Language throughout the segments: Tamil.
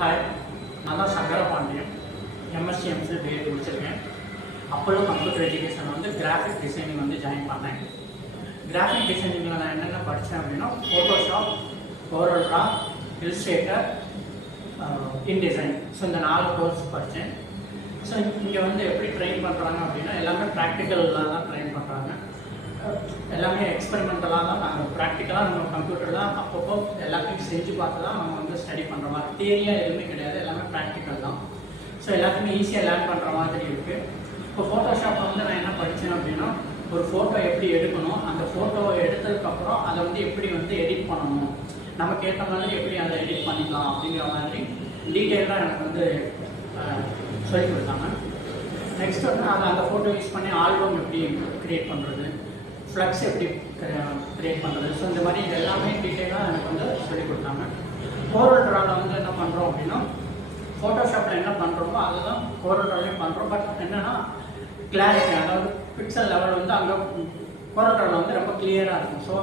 ஹாய், நான் தான் Sankara Pandiyan. MSc MC BA முடிச்சிருக்கேன். அப்போலோ கம்ப்யூட்டர் எஜுகேஷன் வந்து கிராஃபிக் டிசைனிங் வந்து ஜாயின் பண்ணேன். கிராஃபிக் டிசைனிங்கில் நான் என்னென்ன படித்தேன் அப்படின்னா Photoshop, CorelDRAW, Illustrator, InDesign. So இந்த 4 கோர்ஸ் படித்தேன். ஸோ இங்கே வந்து எப்படி ட்ரெயின் பண்ணுறாங்க அப்படின்னா எல்லாமே ப்ராக்டிக்கலில் தான் ட்ரெயின் பண்ணுறாங்க. எல்லாமே எக்ஸ்பெரிமெண்டலாக தான் நாங்கள் ப்ராக்டிக்கலாக நம்ம கம்ப்யூட்டர் தான் அப்பப்போ எல்லாத்தையும் செஞ்சு பார்த்து தான் நம்ம வந்து ஸ்டடி பண்ணுற மாதிரி. தியரியாக எதுவுமே கிடையாது, எல்லாமே ப்ராக்டிக்கல் தான். ஸோ எல்லாத்தையுமே ஈஸியாக லேர்ன் பண்ணுற மாதிரி இருக்குது. இப்போ ஃபோட்டோஷாப்பில் வந்து நான் என்ன படித்தேன் அப்படின்னா ஒரு ஃபோட்டோ எப்படி எடுக்கணும், அந்த ஃபோட்டோவை எடுத்ததுக்கப்புறம் அதை வந்து எப்படி வந்து எடிட் பண்ணணும், நமக்கு ஏற்ற மாதிரி எப்படி அதை எடிட் பண்ணிக்கலாம் அப்படிங்கிற மாதிரி டீட்டெயிலாக எனக்கு வந்து சொல்லிக் கொடுத்தாங்க. நெக்ஸ்ட் வந்து அந்த ஃபோட்டோ யூஸ் பண்ணி ஆல்பம் எப்படி க்ரியேட் பண்ணுறது, ஃப்ளக்ஸ் எப்படி க்ரியேட் பண்ணுறது. ஸோ இந்த மாதிரி இது எல்லாமே டீட்டெயிலாக எனக்கு வந்து சொல்லிக் கொடுத்தாங்க. கோரல்ட்ராவில் வந்து என்ன பண்ணுறோம் அப்படின்னா ஃபோட்டோஷாப்பில் என்ன பண்ணுறோமோ அதை தான் கோரல்ட்ராலையும் பண்ணுறோம். பட் என்னென்னா கிளாரிட்டி, அதாவது பிக்சல் லெவல் வந்து அங்கே கோரல்ட்ராவில் வந்து ரொம்ப கிளியராக இருக்கும். ஸோ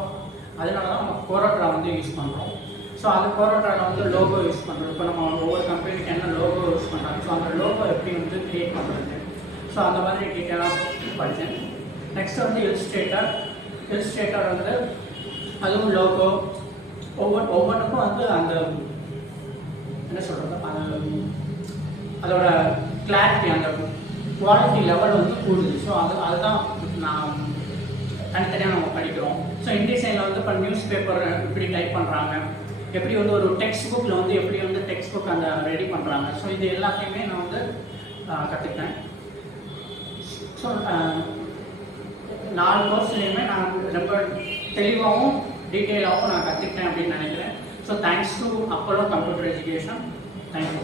அதனால தான் நம்ம கோரல்ட்ரா வந்து யூஸ் பண்ணுறோம். ஸோ அது கோரல்ட்ராவில் வந்து லோகோ யூஸ் பண்ணுறது. இப்போ நம்ம ஒவ்வொரு கம்பெனிக்கு என்ன லோகோ யூஸ் பண்ணுறாங்க, ஸோ அந்த லோகோ எப்படி வந்து க்ரியேட் பண்ணுறது, ஸோ அந்த மாதிரி டீட்டெயிலாக படித்தேன். நெக்ஸ்ட் வந்து இல்ஸ்ட்ரேட்டர் வந்து அதுவும் லோகோ ஒவ்வொன்றுக்கும் வந்து அந்த என்ன சொல்கிறது, அதோட கிளாரிட்டி, அந்த குவாலிட்டி லெவல் வந்து கூடுது. ஸோ அதுதான் நான் தனித்தனியாக நம்ம படிக்கிறோம். ஸோ இன்டிசைனில் வந்து இப்போ நியூஸ் பேப்பர் எப்படி டைப் பண்ணுறாங்க, எப்படி வந்து ஒரு டெக்ஸ்ட் புக்கில் வந்து எப்படி வந்து டெக்ஸ்ட் புக் அந்த ரெடி பண்ணுறாங்க. ஸோ இது எல்லாத்தையுமே நான் வந்து கற்றுக்கிட்டேன். ஸோ 4 கோர்ஸ்லேயுமே நான் ரொம்ப தெளிவாகவும் டீட்டெயிலாகவும் நான் கற்றுக்கிட்டேன் அப்படின்னு நினைக்கிறேன். So thanks to Apollo computer education. Thank you.